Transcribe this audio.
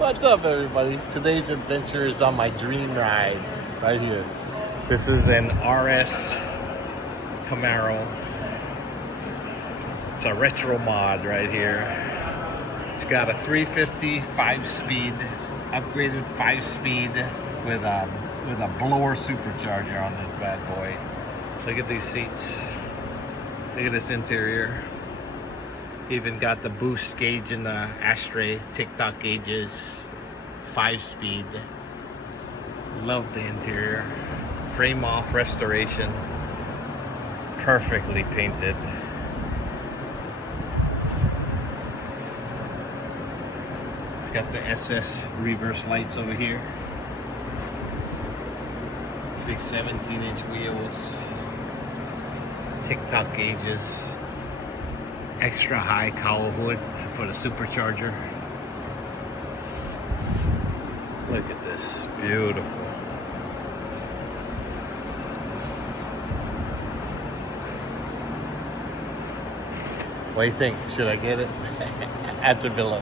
What's up, everybody? Today's adventure is on my dream ride right here. This is an RS Camaro. It's a Retromod right here. It's got a 350 5-speed, upgraded 5-speed with a blower supercharger on this bad boy. Look at these seats. Look at this interior. Even got the boost gauge in the ashtray, tick-tock gauges, 5-speed. Love the interior. Frame off restoration. Perfectly painted. It's got the SS reverse lights over here. Big 17-inch wheels. Tick-tock gauges. Extra high cowl hood for the supercharger. Look at this, beautiful. What do you think? Should I get it? That's a below.